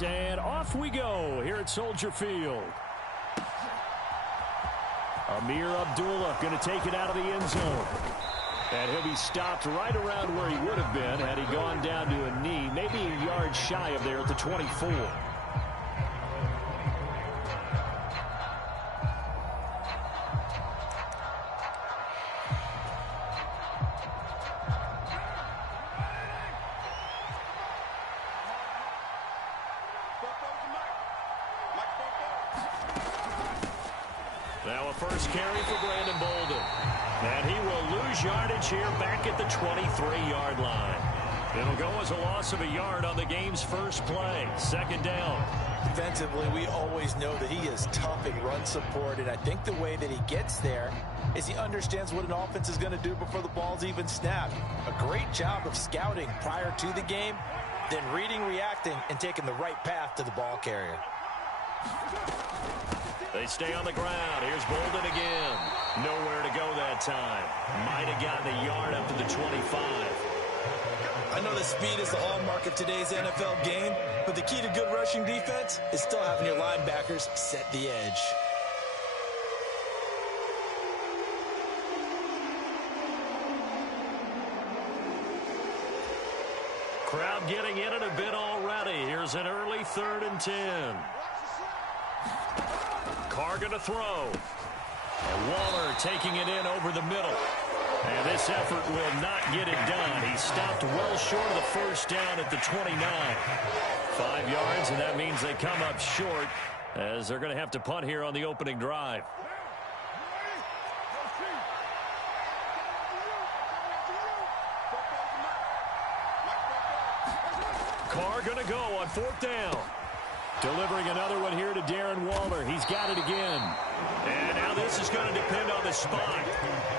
base, and off we go here at Soldier Field. Amir Abdullah going to take it out of the end zone. And he'll be stopped right around where he would have been had he gone down to a knee, maybe a yard shy of there at the 24. Now a first carry for Brandon Bolden. And he will lose yardage here back at the 23-yard line. It'll go as a loss of a yard on the game's first play. Second down. Defensively, we always know that he is tough in run support, and I think the way that he gets there is he understands what an offense is going to do before the ball's even snapped. A great job of scouting prior to the game, then reading, reacting, and taking the right path to the ball carrier. They stay on the ground. Here's Bolden again. Nowhere to go that time. Might have gotten a yard up to the 25. I know that speed is the hallmark of today's NFL game, but the key to good rushing defense is still having your linebackers set the edge. Crowd getting in it a bit already. Here's an early 3rd and 10. Carr going to throw. And Waller taking it in over the middle. And this effort will not get it done. He stopped well short of the first down at the 29. 5 yards, and that means they come up short as they're going to have to punt here on the opening drive. Carr going to go on 4th down. Delivering another one here to Darren Waller. He's got it again. And now this is going to depend on the spot.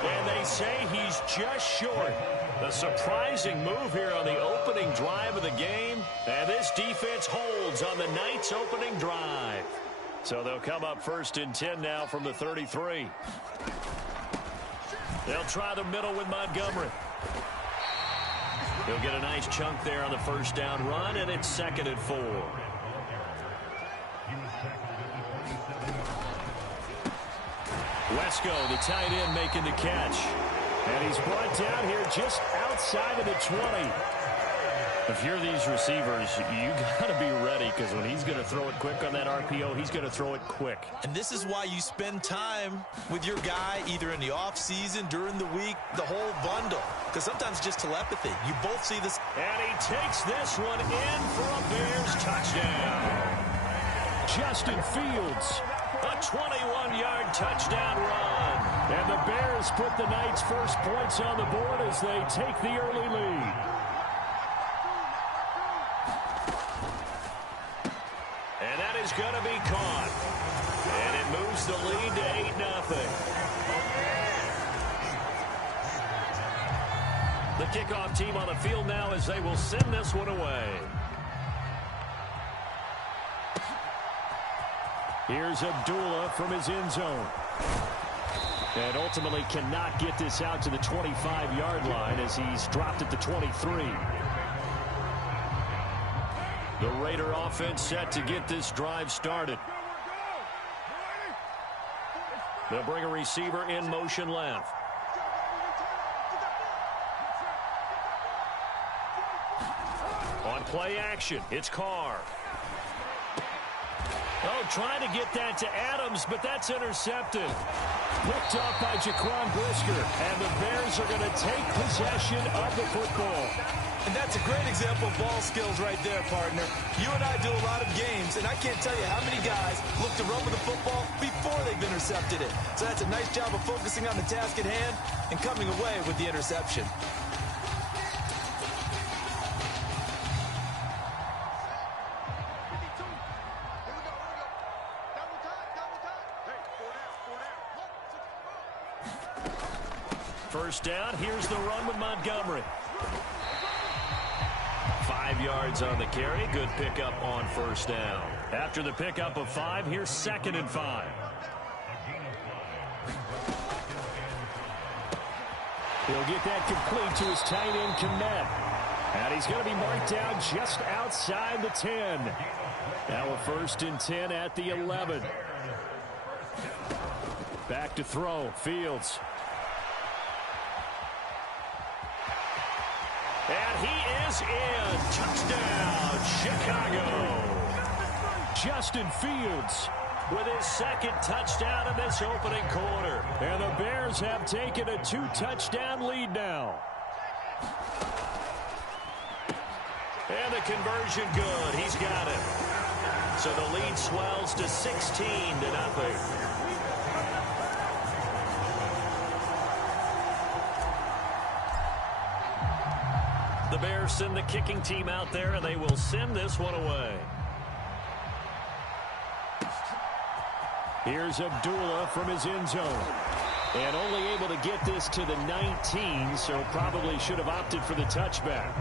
And they say he's just short. A surprising move here on the opening drive of the game. And this defense holds on the night's opening drive. So they'll come up 1st and 10 now from the 33. They'll try the middle with Montgomery. He'll get a nice chunk there on the first down run, and it's 2nd and 4. Wesco, the tight end, making the catch. And he's brought down here just outside of the 20. If you're these receivers, you got to be ready, because when he's going to throw it quick on that RPO, he's going to throw it quick. And this is why you spend time with your guy either in the offseason, during the week, the whole bundle. Because sometimes just telepathy. You both see this. And he takes this one in for a Bears touchdown. Justin Fields, a 21-yard touchdown run. And the Bears put the Knights' first points on the board as they take the early lead. And that is going to be caught. And it moves the lead to 8-0. The kickoff team on the field now as they will send this one away. Here's Abdullah from his end zone. And ultimately cannot get this out to the 25-yard line as he's dropped at the 23. The Raider offense set to get this drive started. They'll bring a receiver in motion left. On play action, it's Carr. Oh, trying to get that to Adams, but that's intercepted. Picked up by Jaquan Brisker, and the Bears are going to take possession of the football. And that's a great example of ball skills right there, partner. You and I do a lot of games, and I can't tell you how many guys look to run with the football before they've intercepted it. So that's a nice job of focusing on the task at hand and coming away with the interception. First down, here's the run with Montgomery. 5 yards on the carry. Good pickup on first down. After the pickup of 5, here's 2nd and 5. He'll get that complete to his tight end, Kmet. And he's going to be marked down just outside the 10. Now a 1st and 10 at the 11. Back to throw. Fields. And he is in. Touchdown, Chicago. Justin Fields with his 2nd touchdown in this opening quarter. And the Bears have taken a 2-touchdown lead now. And the conversion good. He's got it. So the lead swells to 16-0. The Bears send the kicking team out there, and they will send this one away. Here's Abdullah from his end zone. And only able to get this to the 19, so probably should have opted for the touchback.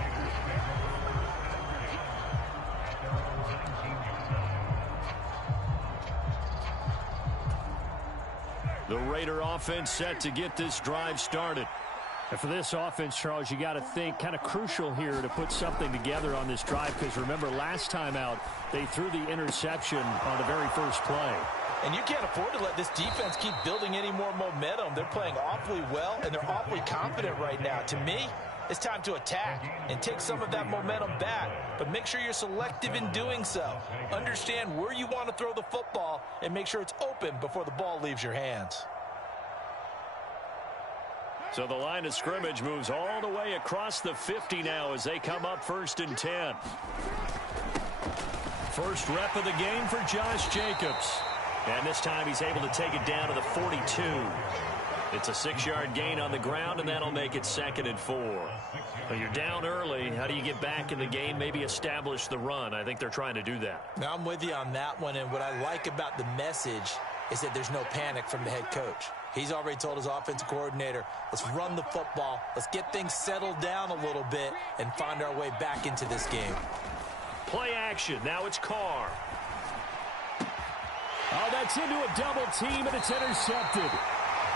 The Raider offense set to get this drive started. And for this offense, Charles, you got to think kind of crucial here to put something together on this drive, because remember last time out they threw the interception on the very first play. And you can't afford to let this defense keep building any more momentum. They're playing awfully well, and they're awfully confident right now. To me, it's time to attack and take some of that momentum back, but make sure you're selective in doing so. Understand where you want to throw the football and make sure it's open before the ball leaves your hands. So the line of scrimmage moves all the way across the 50 now as they come up 1st and 10. First rep of the game for Josh Jacobs. And this time he's able to take it down to the 42. It's a 6-yard gain on the ground, and that'll make it 2nd and 4. Well, you're down early. How do you get back in the game, maybe establish the run? I think they're trying to do that. Now, I'm with you on that one, and what I like about the message is that there's no panic from the head coach. He's already told his offensive coordinator, let's run the football, let's get things settled down a little bit, and find our way back into this game. Play action. Now it's Carr. Oh, that's into a double team, and it's intercepted.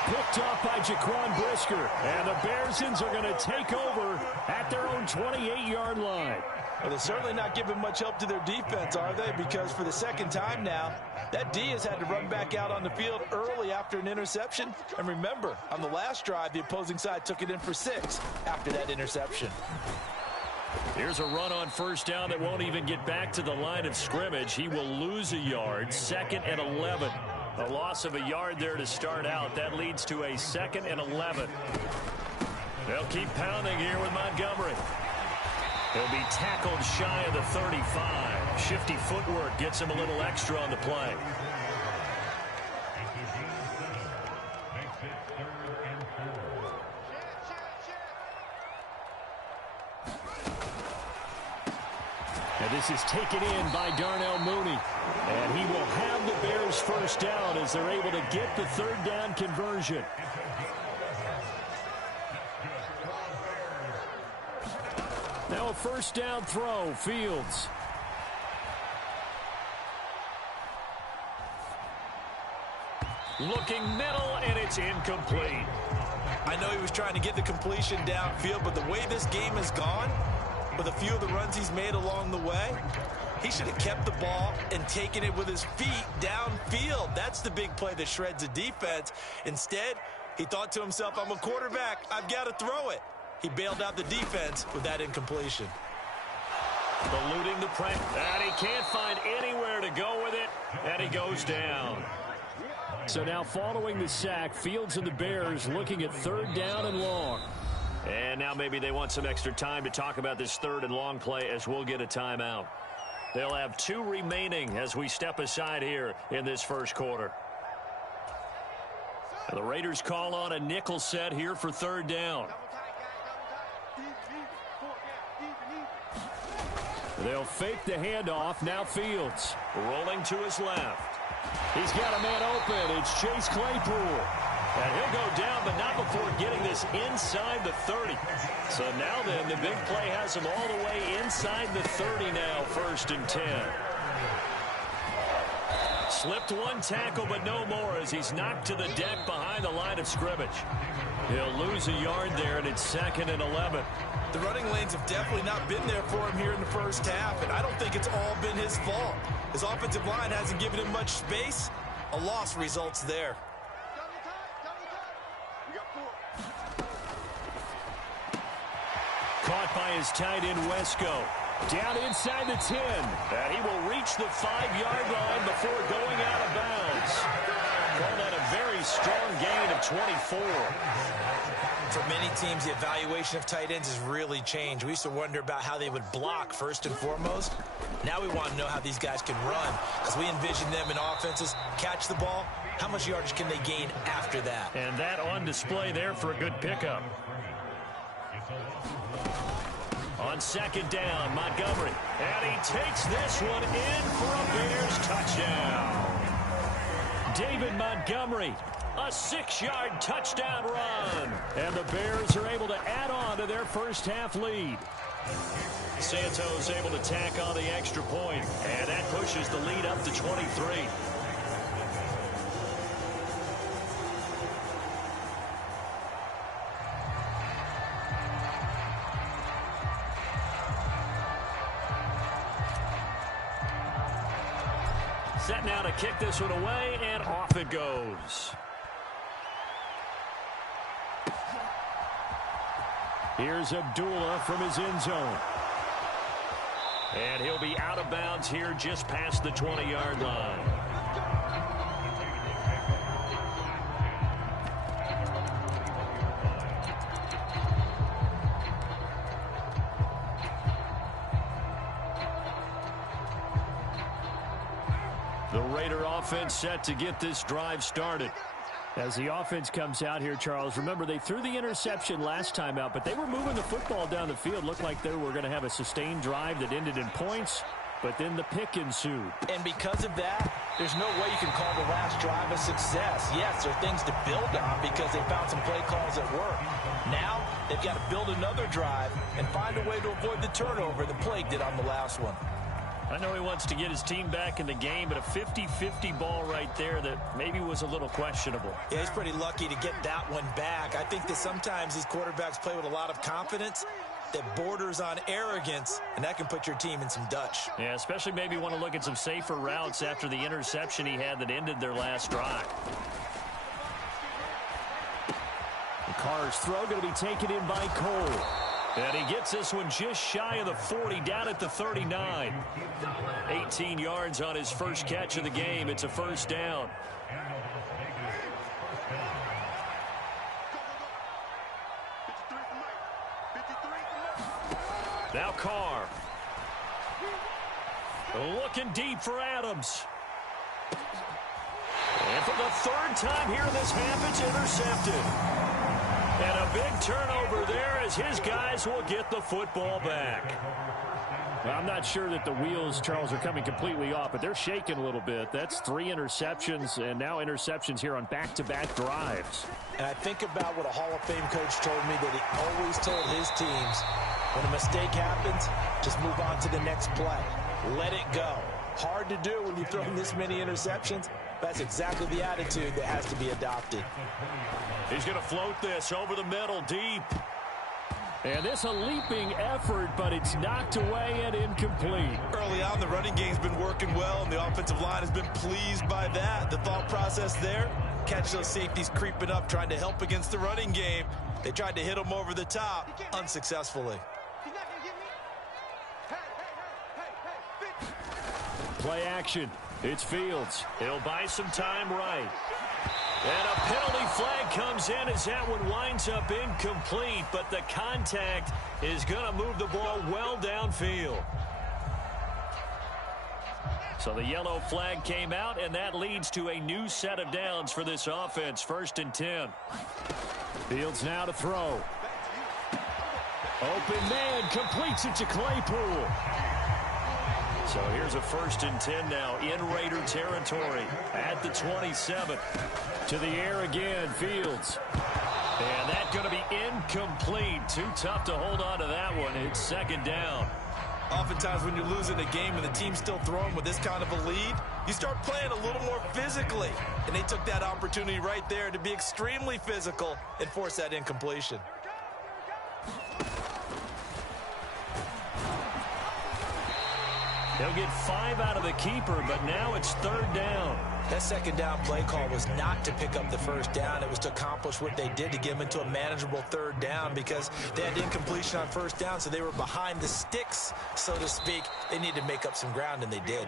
Picked off by Jaquan Brisker. And the Bearsons are going to take over at their own 28-yard line. Well, they're certainly not giving much help to their defense, are they? Because for the 2nd time now, that D has had to run back out on the field early after an interception. And remember, on the last drive, the opposing side took it in for 6 after that interception. Here's a run on 1st down that won't even get back to the line of scrimmage. He will lose a yard. 2nd and 11. A loss of a yard there to start out. That leads to a 2nd and 11. They'll keep pounding here with Montgomery. He'll be tackled shy of the 35. Shifty footwork gets him a little extra on the play. And this is taken in by Darnell Mooney. And he will have the Bears 1st down as they're able to get the 3rd down conversion. Now a 1st down throw. Fields. Looking middle, and it's incomplete. I know he was trying to get the completion downfield, but the way this game has gone, with a few of the runs he's made along the way, he should have kept the ball and taken it with his feet downfield. That's the big play that shreds a defense. Instead, he thought to himself, I'm a quarterback, I've got to throw it. He bailed out the defense with that incompletion. Eluding the pressure, and he can't find anywhere to go with it, and he goes down. So now following the sack, Fields and the Bears looking at 3rd down and long. And now maybe they want some extra time to talk about this 3rd and long play as we'll get a timeout. They'll have 2 remaining as we step aside here in this 1st quarter. And the Raiders call on a nickel set here for 3rd down. They'll fake the handoff. Now Fields rolling to his left. He's got a man open. It's Chase Claypool. And he'll go down, but not before getting this inside the 30. So now then, the big play has him all the way inside the 30 now, 1st and 10. Slipped one tackle, but no more as he's knocked to the deck behind the line of scrimmage. He'll lose a yard there, and it's 2nd and 11. The running lanes have definitely not been there for him here in the first half, and I don't think it's all been his fault. His offensive line hasn't given him much space. A loss results there. Caught by his tight end, Wesco. Down inside the 10. And he will reach the 5-yard line before going out of bounds. Call that a very strong gain of 24. For many teams, the evaluation of tight ends has really changed. We used to wonder about how they would block first and foremost. Now we want to know how these guys can run, because we envision them in offenses catch the ball. How much yardage can they gain after that? And that on display there for a good pickup. On 2nd down, Montgomery. And he takes this one in for a Bears touchdown. David Montgomery, a 6-yard touchdown run. And the Bears are able to add on to their first half lead. Santos able to tack on the extra point, and that pushes the lead up to 23. Set now to kick this one away, and off it goes. Here's Abdullah from his end zone. And he'll be out of bounds here just past the 20-yard line. The Raider offense set to get this drive started. As the offense comes out here, Charles, remember they threw the interception last time out, but they were moving the football down the field. Looked like they were going to have a sustained drive that ended in points, but then the pick ensued. And because of that, there's no way you can call the last drive a success. Yes, there are things to build on because they found some play calls that work. Now, they've got to build another drive and find a way to avoid the turnover the Plague did on the last one. I know he wants to get his team back in the game, but a 50-50 ball right there that maybe was a little questionable. Yeah, he's pretty lucky to get that one back. I think that sometimes these quarterbacks play with a lot of confidence that borders on arrogance, and that can put your team in some Dutch. Yeah, especially maybe want to look at some safer routes after the interception he had that ended their last drive. The Carr's throw going to be taken in by Cole. And he gets this one just shy of the 40, down at the 39. 18 yards on his first catch of the game. It's a first down. Now Carr. Looking deep for Adams. And for the 3rd time here in this half, it's intercepted. And a big turnover there as his guys will get the football back. Well, I'm not sure that the wheels, Charles, are coming completely off, but they're shaking a little bit. That's 3 interceptions, and now interceptions here on back-to-back drives. And I think about what a Hall of Fame coach told me, that he always told his teams, when a mistake happens, just move on to the next play. Let it go. Hard to do when you throw this many interceptions. That's exactly the attitude that has to be adopted. He's going to float this over the middle, deep. And this a leaping effort, but it's knocked away and incomplete. Early on, the running game's been working well, and the offensive line has been pleased by that. The thought process there, catch those safeties creeping up, trying to help against the running game. They tried to hit them over the top, unsuccessfully. Play action. It's Fields. He'll buy some time right. And a penalty flag comes in as that one winds up incomplete, but the contact is going to move the ball well downfield. So the yellow flag came out, and that leads to a new set of downs for this offense. 1st and 10. Fields now to throw. Open man, completes it to Claypool. So here's a 1st and 10 now in Raider territory at the 27. To the air again, Fields. And that's going to be incomplete. Too tough to hold on to that one. It's 2nd down. Oftentimes when you're losing a game and the team's still throwing with this kind of a lead, you start playing a little more physically. And they took that opportunity right there to be extremely physical and force that incompletion. They'll get 5 out of the keeper, but now it's 3rd down. That second down play call was not to pick up the first down. It was to accomplish what they did to get them into a manageable 3rd down because they had incompletion on first down, so they were behind the sticks, so to speak. They needed to make up some ground, and they did.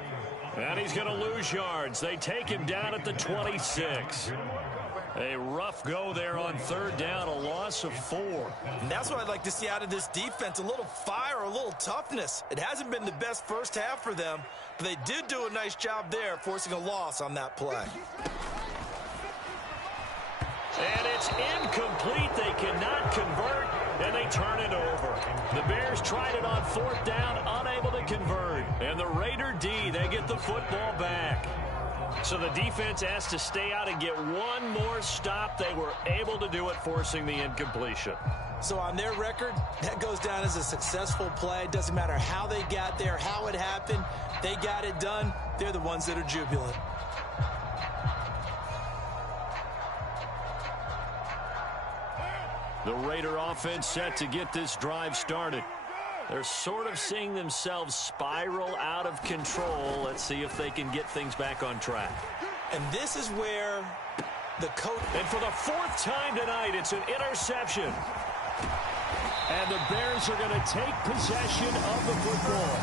And he's going to lose yards. They take him down at the 26. A rough go there on 3rd down, a loss of 4. And that's what I'd like to see out of this defense, a little fire, a little toughness. It hasn't been the best first half for them, but they did do a nice job there, forcing a loss on that play. And it's incomplete. They cannot convert, and they turn it over. The Bears tried it on 4th down, unable to convert. And the Raider D, they get the football back. So the defense has to stay out and get one more stop. They were able to do it, forcing the incompletion. So on their record, that goes down as a successful play. Doesn't matter how they got there, how it happened. They got it done. They're the ones that are jubilant. The Raider offense set to get this drive started. They're sort of seeing themselves spiral out of control. Let's see if they can get things back on track. And this is where the coach... And for the 4th time tonight, it's an interception. And the Bears are going to take possession of the football.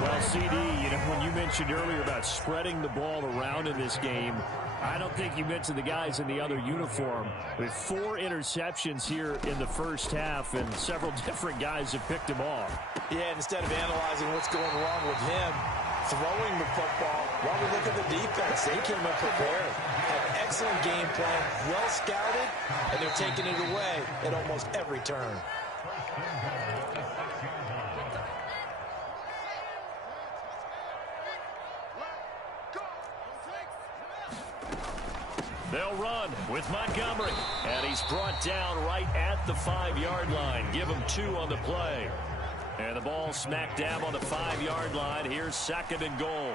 Well, CD, when you mentioned earlier about spreading the ball around in this game, I don't think you mentioned the guys in the other uniform. With 4 interceptions here in the first half, and several different guys have picked him off. Yeah, instead of analyzing what's going wrong with him, throwing the football, while we look at the defense, they came up prepared. Have excellent game plan, well scouted, and they're taking it away at almost every turn. They'll run with Montgomery. And he's brought down right at the 5-yard line. Give him 2 on the play. And the ball smack dab on the 5-yard line. Here's 2nd and goal.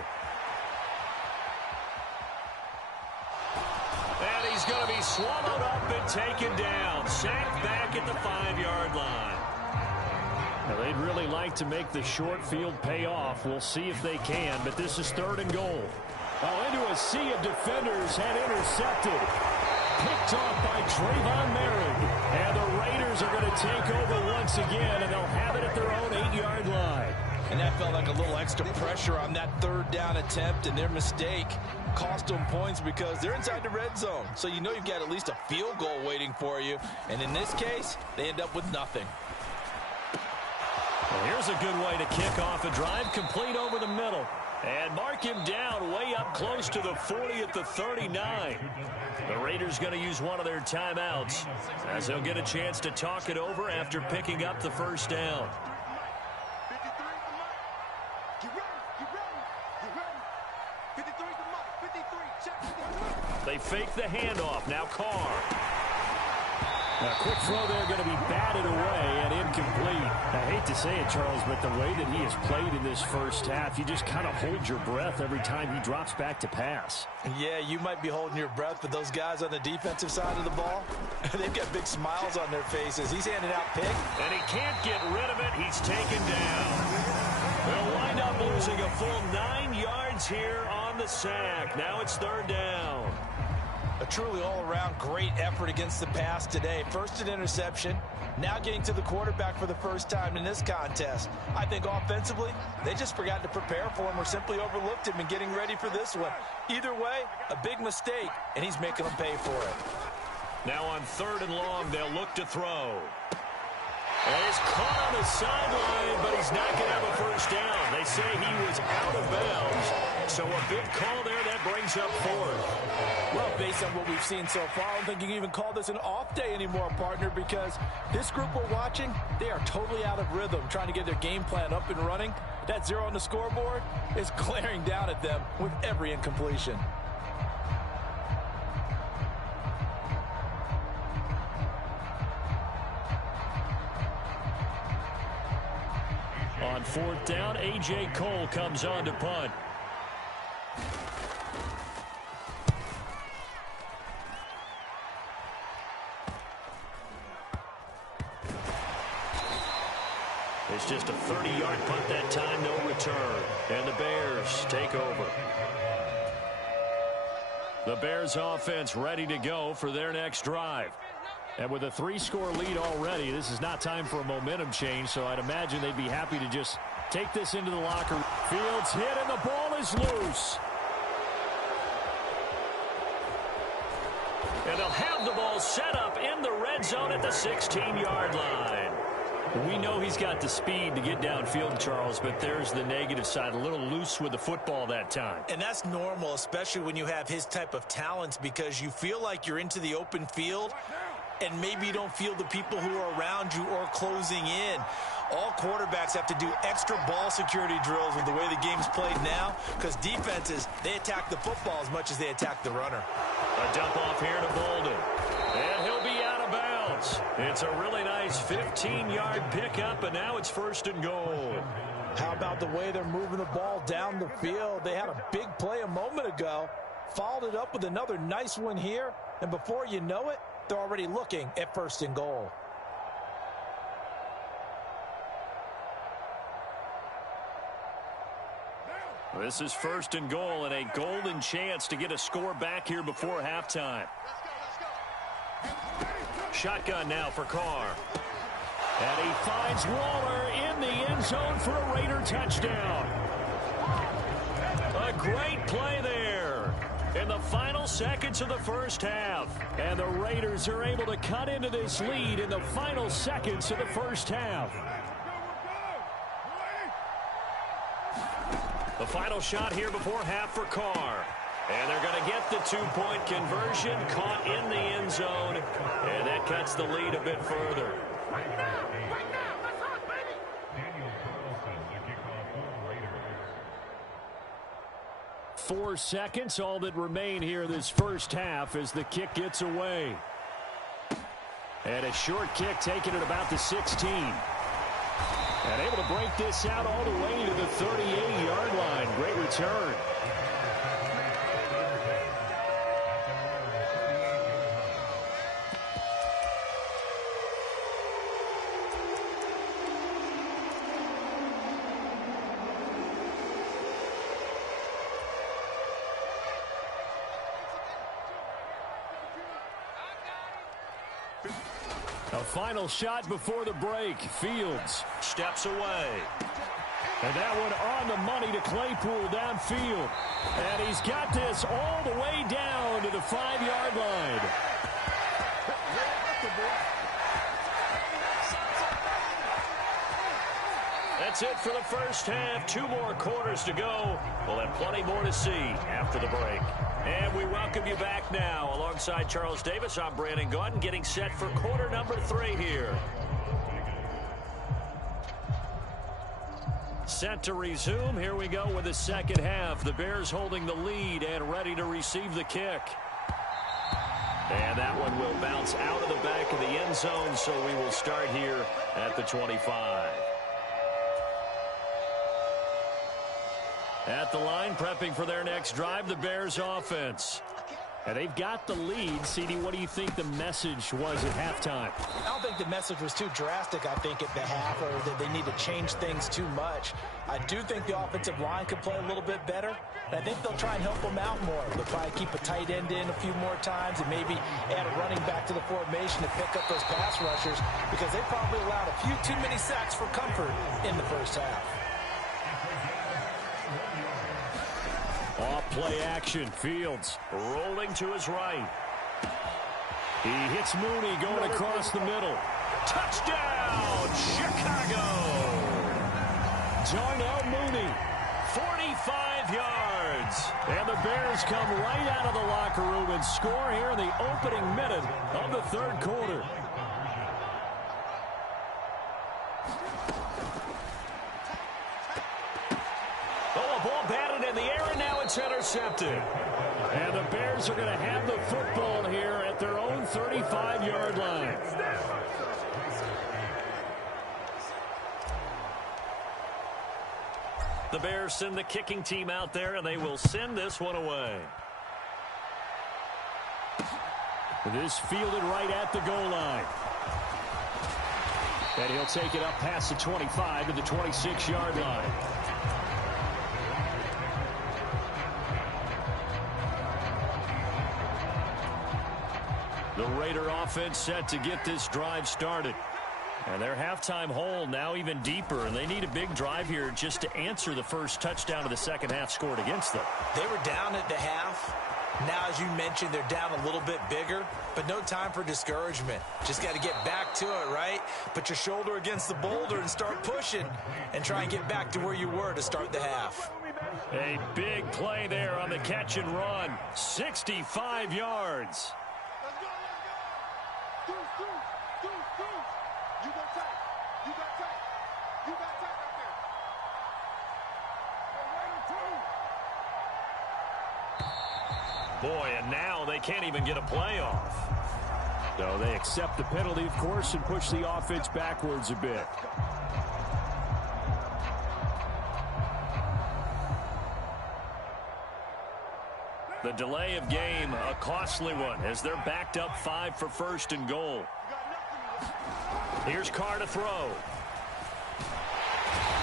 And he's going to be swallowed up and taken down. Sacked back at the 5-yard line. Now, they'd really like to make the short field pay off. We'll see if they can, but this is 3rd and goal. Oh, into a sea of defenders and intercepted. Picked off by Trayvon Merrick. And the Raiders are going to take over once again, and they'll have it at their own 8-yard line. And that felt like a little extra pressure on that 3rd down attempt, and their mistake cost them points because they're inside the red zone. So you know you've got at least a field goal waiting for you. And in this case, they end up with nothing. Well, here's a good way to kick off a drive, complete over the middle. And mark him down way up close to the 40 at the 39. The Raiders going to use one of their timeouts as they'll get a chance to talk it over after picking up the first down. They fake the handoff. Now Carr. A quick throw there going to be batted away and incomplete. I hate to say it, Charles, but the way that he has played in this first half, you just kind of hold your breath every time he drops back to pass. Yeah, you might be holding your breath, but those guys on the defensive side of the ball, they've got big smiles on their faces. He's handing out pick. And he can't get rid of it. He's taken down. They'll wind up losing a full 9 yards here on the sack. Now it's 3rd down. A truly all-around great effort against the pass today. First an interception, now getting to the quarterback for the first time in this contest. I think offensively, they just forgot to prepare for him or simply overlooked him in getting ready for this one. Either way, a big mistake, and he's making them pay for it. Now on 3rd and long, they'll look to throw. And he's caught on the sideline, but he's not going to have a first down. They say he was out of bounds. So a big call there that brings up 4th. Well, based on what we've seen so far, I don't think you can even call this an off day anymore, partner, because this group we're watching, they are totally out of rhythm, trying to get their game plan up and running. That 0 on the scoreboard is glaring down at them with every incompletion. On on fourth down. A.J. Cole comes on to punt. It's just a 30-yard punt that time, no return. And the Bears take over. The Bears offense ready to go for their next drive. And with a 3-score lead already, this is not time for a momentum change, so I'd imagine they'd be happy to just take this into the locker room. Fields hit, and the ball is loose. And they'll have the ball set up in the red zone at the 16-yard line. We know he's got the speed to get downfield, Charles, but there's the negative side. A little loose with the football that time. And that's normal, especially when you have his type of talents, because you feel like you're into the open field, and maybe you don't feel the people who are around you or closing in. All quarterbacks have to do extra ball security drills with the way the game's played now, because defenses, they attack the football as much as they attack the runner. A dump off here to Bolden. And he'll be out of bounds. It's a really nice 15-yard pickup, and now it's 1st and goal. How about the way they're moving the ball down the field? They had a big play a moment ago, followed it up with another nice one here, and before you know it, they're already looking at 1st and goal. This is 1st and goal, and a golden chance to get a score back here before halftime. Shotgun now for Carr. And he finds Waller in the end zone for a Raider touchdown. A great play there in the final seconds of the first half. And the Raiders are able to cut into this lead in the final seconds of the first half. The final shot here before half for Carr. And they're going to get the 2-point conversion, caught in the end zone, and that cuts the lead a bit further. 4 seconds, all that remain here this first half as the kick gets away. And a short kick taken at about the 16. And able to break this out all the way to the 38-yard line. Great return. A final shot before the break. Fields steps away. And that one on the money to Claypool downfield. And he's got this all the way down to the 5-yard line. That's it for the first half. 2 more quarters to go. We'll have plenty more to see after the break. And we welcome you back now. Alongside Charles Davis, I'm Brandon Gaudin, getting set for quarter number 3 here. Set to resume. Here we go with the second half. The Bears holding the lead and ready to receive the kick. And that one will bounce out of the back of the end zone, so we will start here at the 25. At the line, prepping for their next drive, the Bears offense. And they've got the lead. CD, what do you think the message was at halftime? I don't think the message was too drastic, I think, at the half, or that they need to change things too much. I do think the offensive line could play a little bit better. And I think they'll try and help them out more. They'll probably keep a tight end in a few more times and maybe add a running back to the formation to pick up those pass rushers, because they probably allowed a few too many sacks for comfort in the first half. Off play action. Fields rolling to his right. He hits Mooney going across the middle. Touchdown, Chicago! Darnell Mooney, 45 yards. And the Bears come right out of the locker room and score here in the opening minute of the third quarter. Ball batted in the air, and now it's intercepted. And the Bears are going to have the football here at their own 35-yard line. The Bears send the kicking team out there, and they will send this one away. This fielded right at the goal line. And he'll take it up past the 25 to the 26-yard line. The Raider offense set to get this drive started. And their halftime hole now even deeper, and they need a big drive here just to answer the first touchdown of the second half scored against them. They were down at the half. Now, as you mentioned, they're down a little bit bigger, but no time for discouragement. Just got to get back to it, right? Put your shoulder against the boulder and start pushing and try and get back to where you were to start the half. A big play there on the catch and run. 65 yards. Boy, and now they can't even get a play off. So they accept the penalty, of course, and push the offense backwards a bit. The delay of game, a costly one, as they're backed up 5 for first and goal. Here's Carr to throw.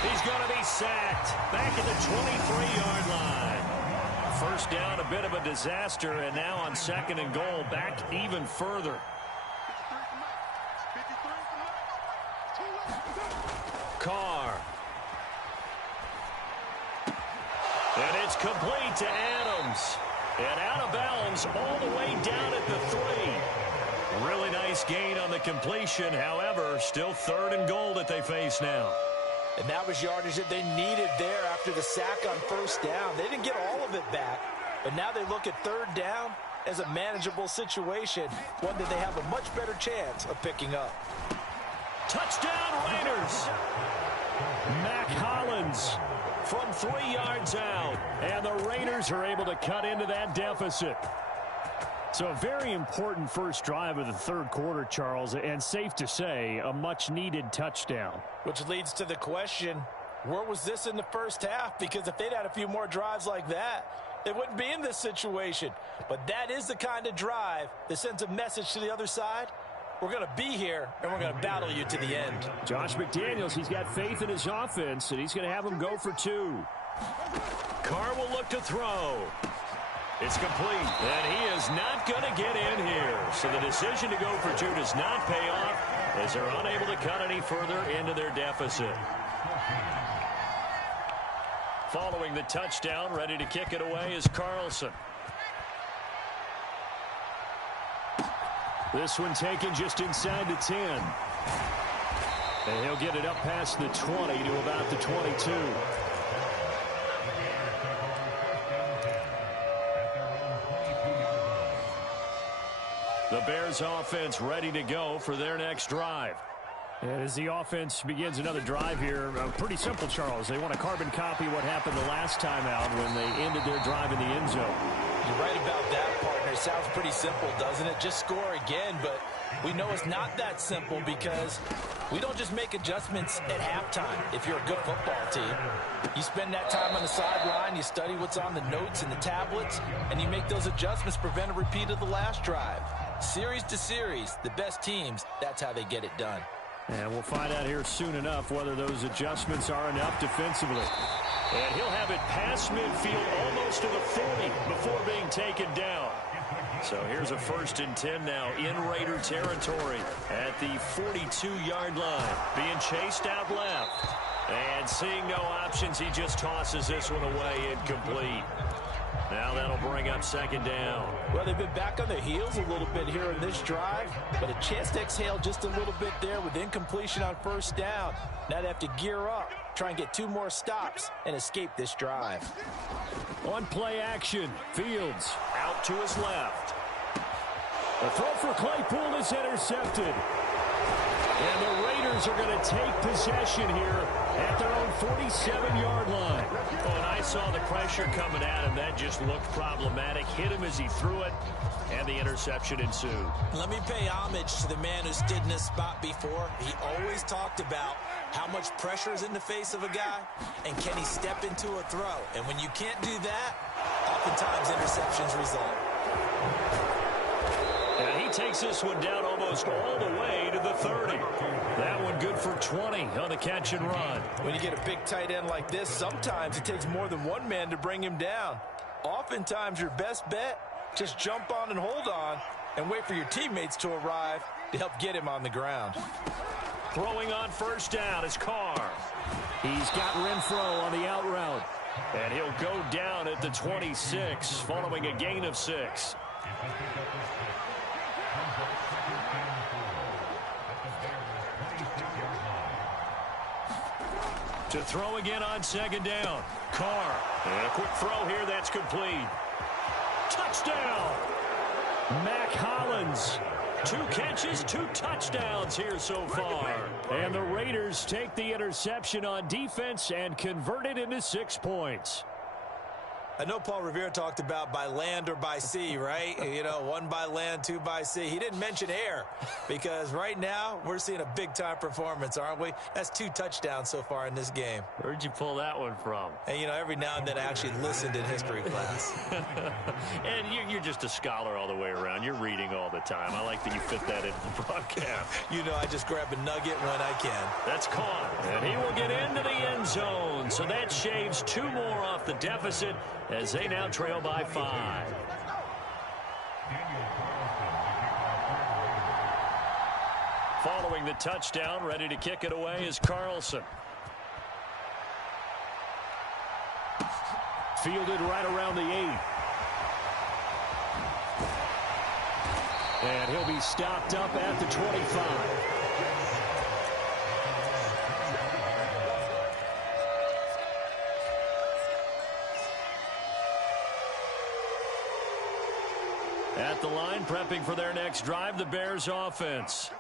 He's going to be sacked back at the 23-yard line. First down, a bit of a disaster, and now on second and goal, back even further. Carr. And it's complete to Adams. And out of bounds all the way down at the 3. Really nice gain on the completion. However, still third and goal that they face now. And that was yardage that they needed there after the sack on first down. They didn't get all of it back, but now they look at third down as a manageable situation, one that they have a much better chance of picking up. Touchdown Raiders! Mac Hollins from 3 yards out, and the Raiders are able to cut into that deficit. So a very important first drive of the third quarter, Charles, and safe to say, a much-needed touchdown. Which leads to the question, where was this in the first half? Because if they'd had a few more drives like that, they wouldn't be in this situation. But that is the kind of drive that sends a message to the other side. We're going to be here, and we're going to battle you to the end. Josh McDaniels, he's got faith in his offense, and he's going to have him go for 2. Carr will look to throw. It's complete, and he is not going to get in here. So the decision to go for 2 does not pay off as they're unable to cut any further into their deficit. Following the touchdown, ready to kick it away is Carlson. This one taken just inside the 10. And he'll get it up past the 20 to about the 22. The Bears offense ready to go for their next drive. And as the offense begins another drive here, pretty simple, Charles. They want to carbon copy what happened the last time out when they ended their drive in the end zone. You're right about that, partner. It sounds pretty simple, doesn't it? Just score again, but we know it's not that simple because we don't just make adjustments at halftime if you're a good football team. You spend that time on the sideline, you study what's on the notes and the tablets, and you make those adjustments to prevent a repeat of the last drive. Series to series, the best teams, that's how they get it done. And we'll find out here soon enough whether those adjustments are enough defensively. And he'll have it past midfield almost to the 40 before being taken down. So here's a 1st and 10 now in Raider territory at the 42-yard line. Being chased out left. And seeing no options, he just tosses this one away incomplete. Now that'll bring up 2nd down. Well, they've been back on their heels a little bit here in this drive, but a chance to exhale just a little bit there with incompletion on 1st down. Now they have to gear up, try and get 2 more stops, and escape this drive. On play action, Fields out to his left. The throw for Claypool is intercepted. And the Raiders are going to take possession here at their own 47-yard line. Oh, and I saw the pressure coming at him. That just looked problematic. Hit him as he threw it, and the interception ensued. Let me pay homage to the man who stood in this spot before. He always talked about how much pressure is in the face of a guy, and can he step into a throw? And when you can't do that, oftentimes interceptions result. And he takes this one down almost all the way to the 30. That one good for 20 on the catch and run. When you get a big tight end like this, sometimes it takes more than one man to bring him down. Oftentimes your best bet, just jump on and hold on and wait for your teammates to arrive to help get him on the ground. Throwing on first down is Carr. He's got Renfro on the out route. And he'll go down at the 26 following a gain of 6. To throw again on second down. Carr. And a quick throw here that's complete. Touchdown. Mac Hollins. 2 catches, 2 touchdowns here so far. And the Raiders take the interception on defense and convert it into 6 points. I know Paul Revere talked about by land or by sea, right? You know, 1 by land, 2 by sea. He didn't mention air because right now we're seeing a big-time performance, aren't we? That's 2 touchdowns so far in this game. Where'd you pull that one from? And, you know, every now and then I actually listened in history class. And you're just a scholar all the way around. You're reading all the time. I like that you fit that into the broadcast. You know, I just grab a nugget when I can. That's caught. And he will get into the end zone. So that shaves 2 more off the deficit as they now trail by 5. Following the touchdown, ready to kick it away is Carlson. Fielded right around the 8. And he'll be stopped up at the 25. At the line, prepping for their next drive, the Bears offense.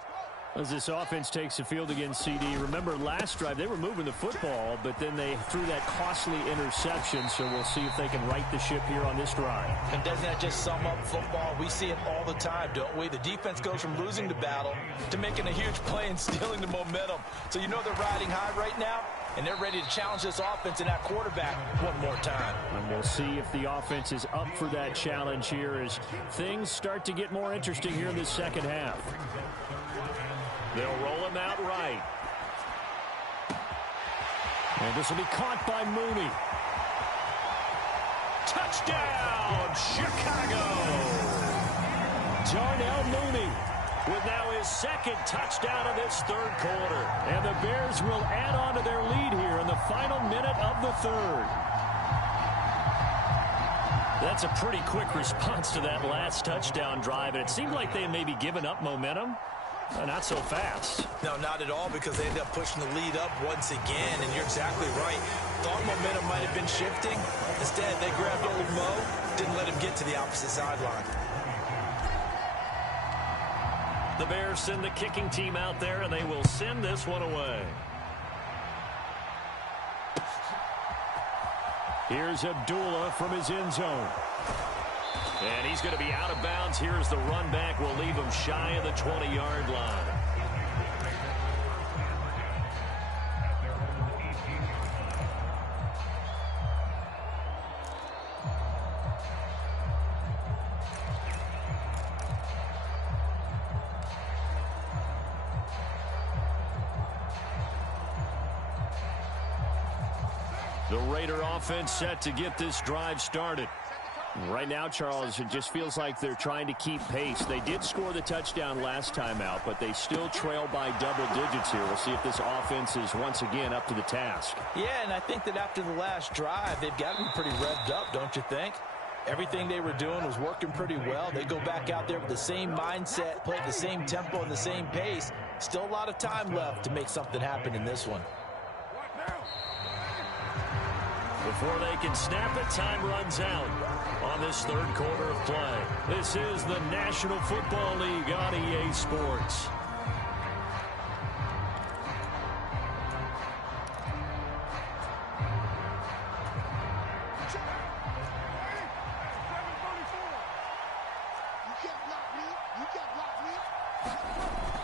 As this offense takes the field against CD, remember last drive they were moving the football, but then they threw that costly interception, so we'll see if they can right the ship here on this drive. And doesn't that just sum up football? We see it all the time, don't we? The defense goes from losing the battle to making a huge play and stealing the momentum. So you know they're riding high right now, and they're ready to challenge this offense and that quarterback one more time. And we'll see if the offense is up for that challenge here as things start to get more interesting here in the second half. They'll roll him out right. And this will be caught by Mooney. Touchdown, Chicago! Darnell Mooney with now his 2nd touchdown of this 3rd quarter. And the Bears will add on to their lead here in the final minute of the 3rd. That's a pretty quick response to that last touchdown drive, and it seemed like they had maybe given up momentum. Not so fast. No, not at all, because they ended up pushing the lead up once again, and you're exactly right. Thought momentum might have been shifting. Instead, they grabbed old Mo, didn't let him get to the opposite sideline. The Bears send the kicking team out there, and they will send this one away. Here's Abdullah from his end zone. And he's going to be out of bounds. Here's the run back. We'll leave him shy of the 20-yard line. The Raider offense set to get this drive started. Right now, Charles, it just feels like they're trying to keep pace. They did score the touchdown last time out, but they still trail by double digits here. We'll see if this offense is once again up to the task. Yeah, and I think that after the last drive, they've got to be pretty revved up, don't you think? Everything they were doing was working pretty well. They go back out there with the same mindset, play at the same tempo and the same pace. Still a lot of time left to make something happen in this one. Before they can snap it, time runs out on this 3rd quarter of play. This is the National Football League on EA Sports.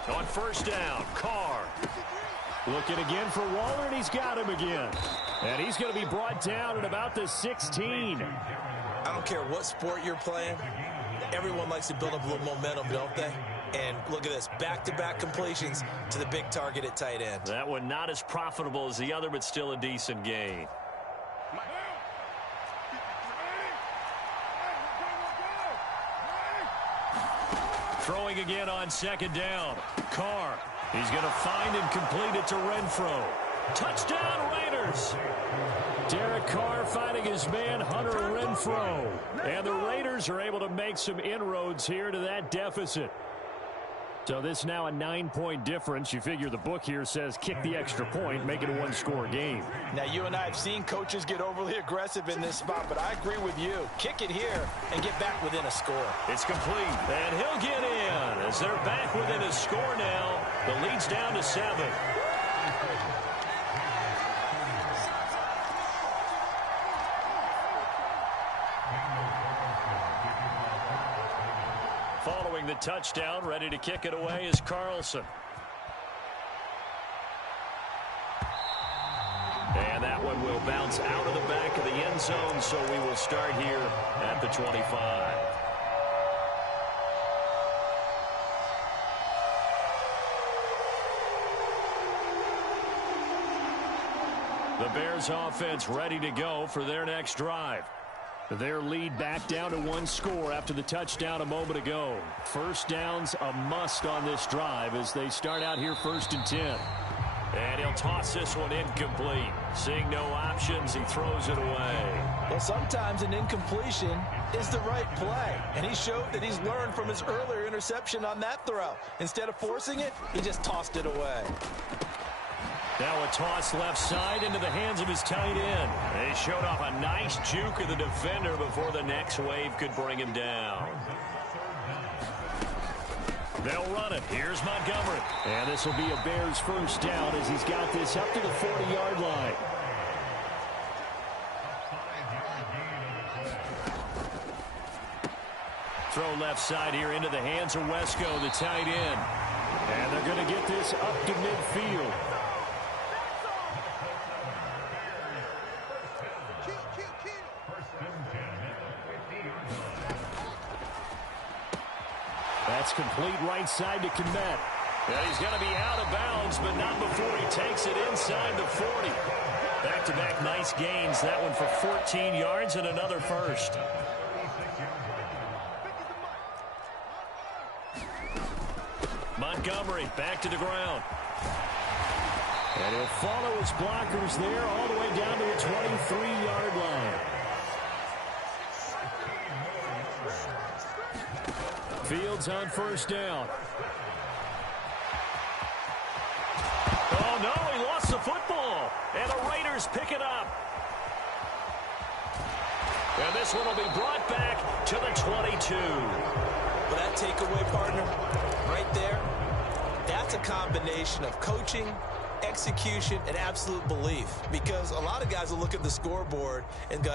On first down, Carr. Looking again for Waller, and he's got him again. And he's going to be brought down at about the 16. I don't care what sport you're playing. Everyone likes to build up a little momentum, don't they? And look at this, back-to-back completions to the big target at tight end. That one not as profitable as the other, but still a decent gain. Throwing again on second down. Carr. He's going to find and complete it to Renfro. Touchdown, Raiders. Derek Carr finding his man, Hunter Renfro. And the Raiders are able to make some inroads here to that deficit. So this now a 9-point difference. You figure the book here says kick the extra point, make it a one-score game. Now, you and I have seen coaches get overly aggressive in this spot, but I agree with you. Kick it here and get back within a score. It's complete, and he'll get in as they're back within a score now. The lead's down to 7. Following the touchdown, ready to kick it away is Carlson. And that one will bounce out of the back of the end zone, so we will start here at the 25. The Bears offense ready to go for their next drive. Their lead back down to 1 score after the touchdown a moment ago. First down's a must on this drive as they start out here 1st and 10. And he'll toss this one incomplete. Seeing no options, he throws it away. Well, sometimes an incompletion is the right play. And he showed that he's learned from his earlier interception on that throw. Instead of forcing it, he just tossed it away. Now a toss left side into the hands of his tight end. They showed off a nice juke of the defender before the next wave could bring him down. They'll run it. Here's Montgomery. And this will be a Bears first down as he's got this up to the 40-yard line. Throw left side here into the hands of Wesco, the tight end. And they're going to get this up to midfield. That's complete right side to Kmet. And he's going to be out of bounds, but not before he takes it inside the 40. Back-to-back nice gains. That one for 14 yards and another first. Montgomery back to the ground. And he'll follow his blockers there all the way down to the 23-yard line. Fields on first down. Oh, no, he lost the football. And the Raiders pick it up. And this one will be brought back to the 22. But that takeaway, partner, right there, that's a combination of coaching, execution, and absolute belief. Because a lot of guys will look at the scoreboard and go,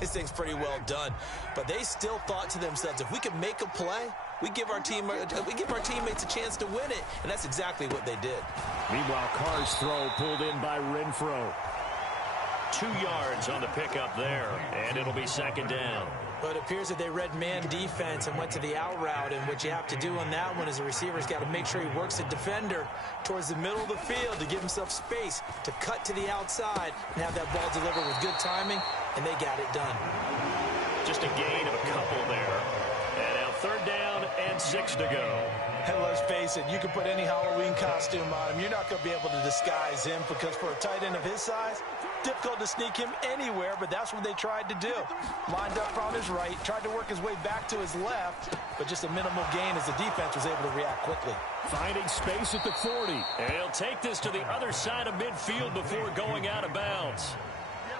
this thing's pretty well done. But they still thought to themselves, if we can make a play, we give our teammates a chance to win it. And that's exactly what they did. Meanwhile, Carr's throw pulled in by Renfro. 2 yards on the pickup there, and it'll be second down. But it appears that they read man defense and went to the out route, and what you have to do on that one is the receiver's got to make sure he works the defender towards the middle of the field to give himself space to cut to the outside and have that ball delivered with good timing, and they got it done. Just a gain of a couple there. And now 3rd down and 6 to go. And let's face it, you can put any Halloween costume on him. You're not going to be able to disguise him because for a tight end of his size, difficult to sneak him anywhere, but that's what they tried to do. Lined up on his right, tried to work his way back to his left, but just a minimal gain as the defense was able to react quickly. Finding space at the 40. And he'll take this to the other side of midfield before going out of bounds.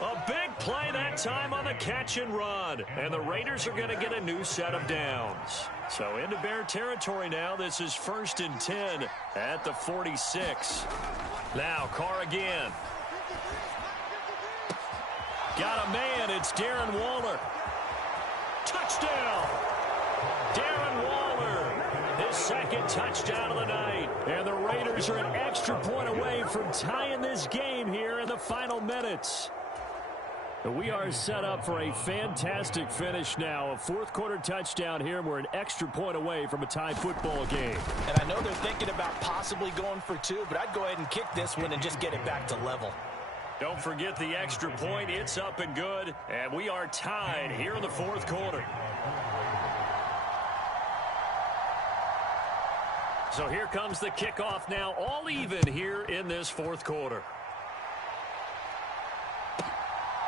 A big play that time on the catch and run. And the Raiders are going to get a new set of downs. So into Bear territory now. This is 1st and 10 at the 46. Now Carr again. Got a man. It's Darren Waller. Touchdown. Darren Waller. his second touchdown of the night. And the Raiders are an extra point away from tying this game here in the final minutes. We are set up for a fantastic finish now. A fourth-quarter touchdown here, and we're an extra point away from a tie football game. And I know they're thinking about possibly going for two, but I'd go ahead and kick this one and just get it back to level. Don't forget the extra point. It's up and good, and we are tied here in the fourth quarter. So here comes the kickoff now, all even here in this fourth quarter.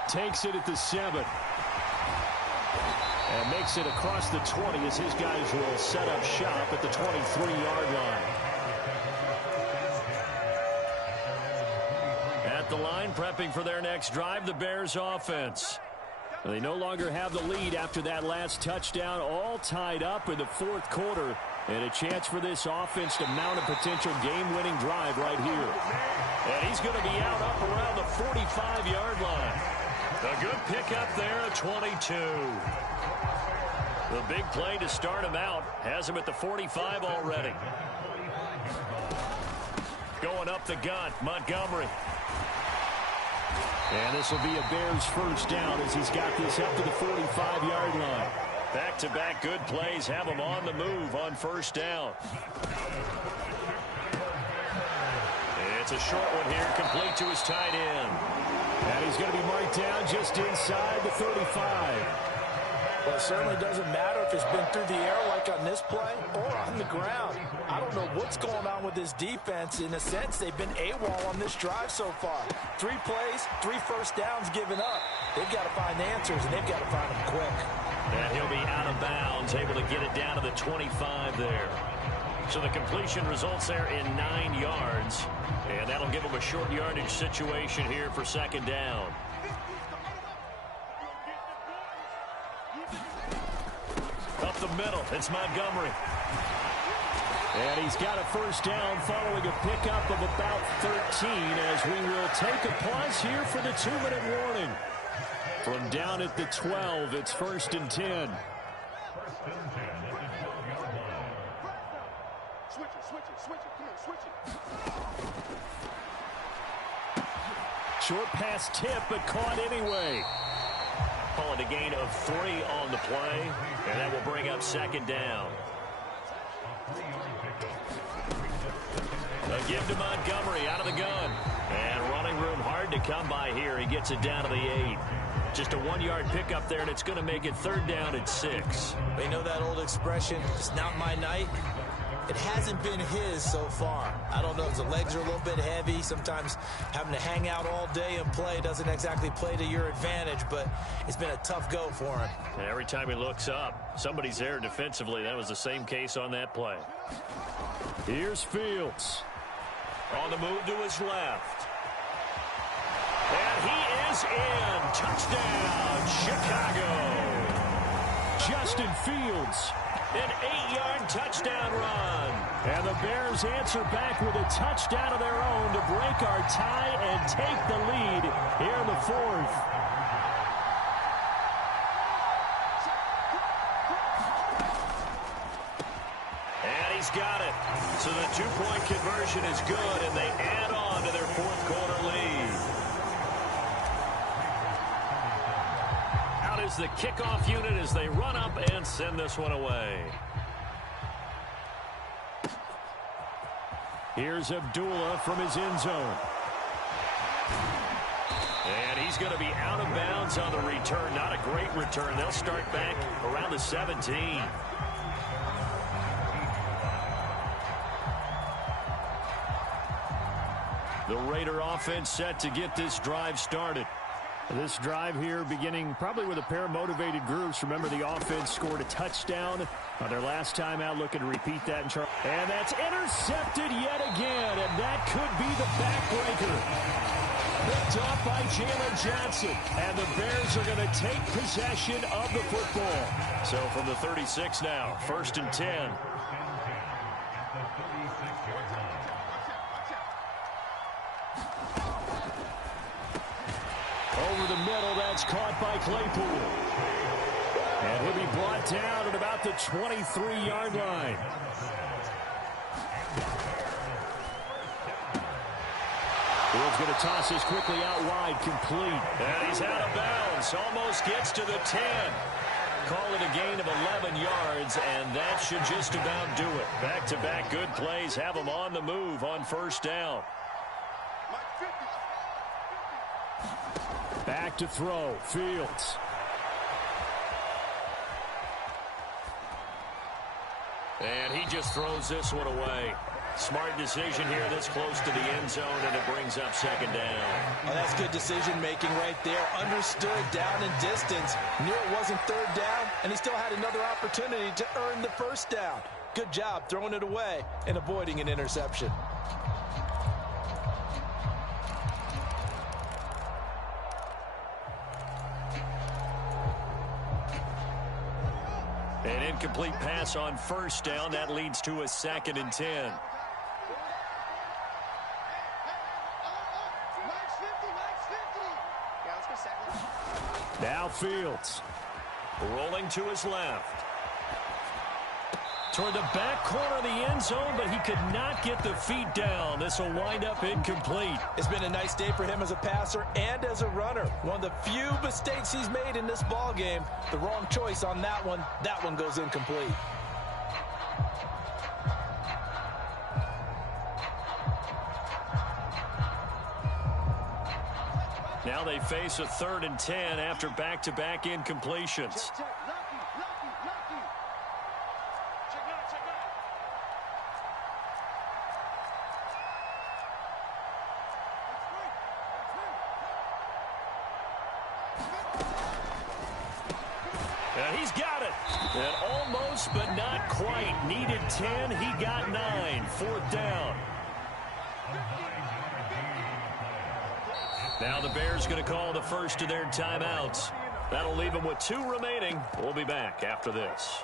Takes it at the 7. And makes it across the 20 as his guys will set up shop at the 23-yard line. At the line, prepping for their next drive, the Bears offense. They no longer have the lead after that last touchdown, all tied up in the fourth quarter. And a chance for this offense to mount a potential game-winning drive right here. And he's going to be out up around the 45-yard line. A good pickup there at 22. The big play to start him out has him at the 45 already. Going up the gut, Montgomery. And this will be a Bears first down as he's got this up to the 45-yard line. Back-to-back good plays have him on the move on first down. It's a short one here, complete to his tight end. And he's going to be marked down just inside the 35. Well, it certainly doesn't matter if it's been through the air like on this play or on the ground. I don't know what's going on with this defense. In a sense, they've been AWOL on this drive so far. 3 plays, 3 first downs given up. They've got to find answers, and they've got to find them quick. And he'll be out of bounds, able to get it down to the 25 there. So the completion results there in 9 yards. And that'll give him a short yardage situation here for second down. Up the middle, it's Montgomery. And he's got a first down following a pickup of about 13 as we will take a pause here for the 2-minute warning. From down at the 12, it's 1st and 10. Short pass tip, but caught anyway. Calling a gain of 3 on the play, and that will bring up second down. A give to Montgomery out of the gun. And running room hard to come by here. He gets it down to the 8. Just a 1-yard pickup there, and it's going to make it 3rd down at 6. They know that old expression, it's not my night. It hasn't been his so far. I don't know if the legs are a little bit heavy. Sometimes having to hang out all day and play doesn't exactly play to your advantage, but it's been a tough go for him. And every time he looks up, somebody's there defensively. That was the same case on that play. Here's Fields. On the move to his left. And he is in. Touchdown, Chicago. Justin Fields. An 8-yard touchdown run. And the Bears answer back with a touchdown of their own to break our tie and take the lead here in the 4th. And he's got it. So the 2-point conversion is good, and they add on to their 4th quarter lead. Out is the kickoff unit as they run up and send this one away. Here's Abdullah from his end zone. And he's going to be out of bounds on the return. Not a great return. They'll start back around the 17. The Raider offense set to get this drive started. This drive here beginning probably with a pair of motivated groups. Remember, the offense scored a touchdown on their last time out, looking to repeat that in Charles. And that's intercepted yet again, and that could be the backbreaker. Picked off by Jalen Johnson, and the Bears are going to take possession of the football. So from the 36 now, 1st and 10. Over the middle, that's caught by Claypool. And he'll be brought down at about the 23-yard line. Field's going to toss this quickly out wide, complete. And he's out of bounds, almost gets to the 10. Call it a gain of 11 yards, and that should just about do it. Back-to-back good plays have them on the move on first down. Back to throw, Fields. And he just throws this one away. Smart decision here this close to the end zone, and it brings up second down. Oh, that's good decision-making right there. Understood down and distance. Knew it wasn't third down, and he still had another opportunity to earn the first down. Good job throwing it away and avoiding an interception. An incomplete pass on first down. That leads to a 2nd and 10. Now Fields. Rolling to his left. Toward the back corner of the end zone, but he could not get the feet down. This will wind up incomplete. It's been a nice day for him as a passer and as a runner. One of the few mistakes he's made in this ball game. The wrong choice on that one. That one goes incomplete. Now they face a 3rd and 10 after back-to-back incompletions. And he's got it. And almost, but not quite. Needed 10. He got 9. 4th down. Now the Bears going to call the first of their timeouts. That'll leave them with 2 remaining. We'll be back after this.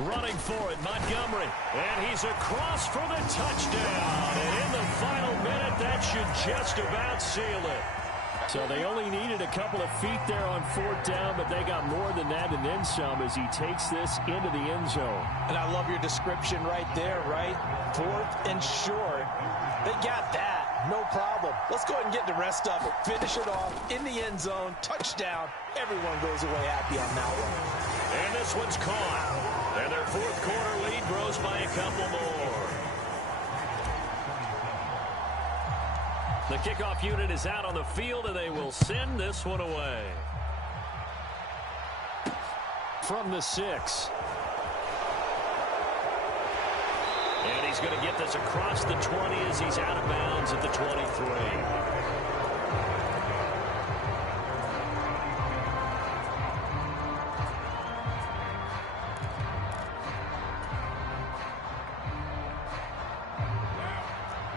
Running for it, Montgomery. And he's across for the touchdown. And in the final minute, that should just about seal it. So they only needed a couple of feet there on 4th down, but they got more than that and then some as he takes this into the end zone. And I love your description right there, right? 4th and short. They got that. No problem. Let's go ahead and get the rest of it. Finish it off in the end zone. Touchdown. Everyone goes away happy on that one. And this one's caught. And their 4th quarter lead grows by a couple more. The kickoff unit is out on the field, and they will send this one away. From the 6. And he's going to get this across the 20 as he's out of bounds at the 23.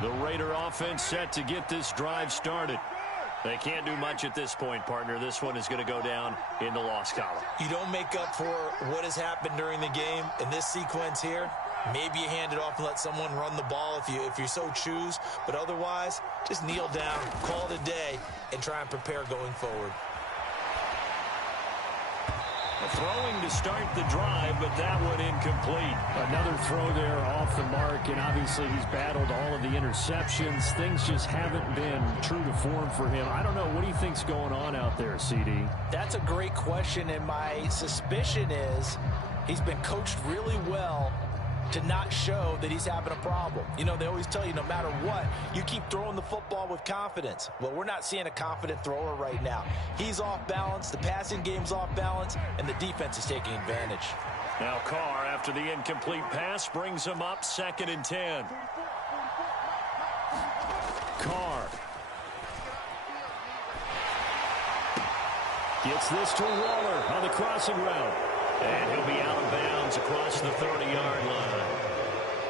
The Raider offense set to get this drive started. They can't do much at this point, partner. This one is going to go down in the loss column. You don't make up for what has happened during the game in this sequence here. Maybe you hand it off and let someone run the ball if you so choose. But otherwise, just kneel down, call it a day, and try and prepare going forward. Throwing to start the drive, but that one incomplete. Another throw there off the mark, and obviously he's battled all of the interceptions. Things just haven't been true to form for him. I don't know. What do you think's going on out there, CD? That's a great question, and my suspicion is he's been coached really well to not show that he's having a problem. You know, they always tell you no matter what, you keep throwing the football with confidence. Well, we're not seeing a confident thrower right now. He's off balance, the passing game's off balance, and the defense is taking advantage. Now Carr, after the incomplete pass, brings him up 2nd and 10. Carr gets this to Waller on the crossing route. And he'll be out of bounds across the 30-yard line.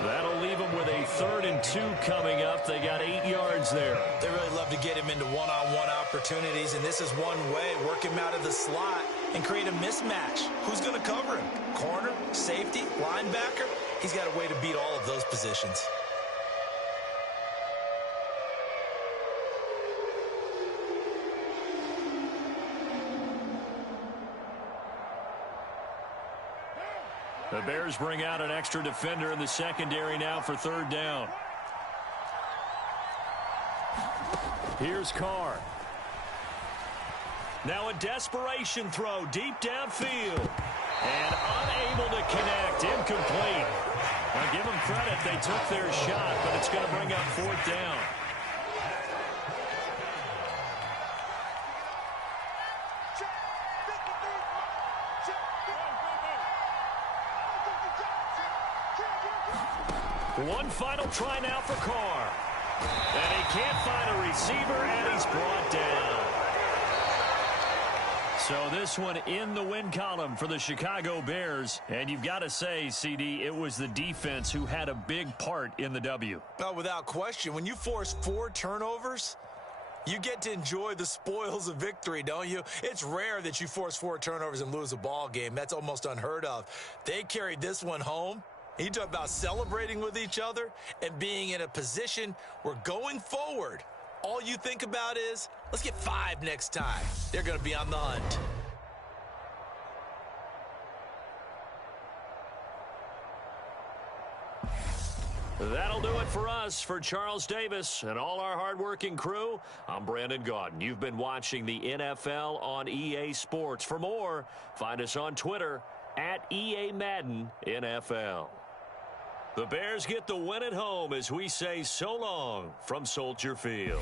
That'll leave them with a 3rd and 2 coming up. They got 8 yards there. They really love to get him into one-on-one opportunities, and this is one way. Work him out of the slot and create a mismatch. Who's going to cover him? Corner, safety, linebacker? He's got a way to beat all of those positions. The Bears bring out an extra defender in the secondary now for 3rd down. Here's Carr. Now a desperation throw deep downfield. And unable to connect. Incomplete. Now give them credit. They took their shot, but it's going to bring up 4th down. One final try now for Carr. And he can't find a receiver, and he's brought down. So this one in the win column for the Chicago Bears. And you've got to say, CD, it was the defense who had a big part in the W. Oh, without question. When you force 4 turnovers, you get to enjoy the spoils of victory, don't you? It's rare that you force 4 turnovers and lose a ball game. That's almost unheard of. They carried this one home. You talk about celebrating with each other and being in a position where going forward, all you think about is, let's get 5 next time. They're going to be on the hunt. That'll do it for us. For Charles Davis and all our hardworking crew, I'm Brandon Gaudin. You've been watching the NFL on EA Sports. For more, find us on Twitter at EA Madden NFL. The Bears get the win at home as we say so long from Soldier Field.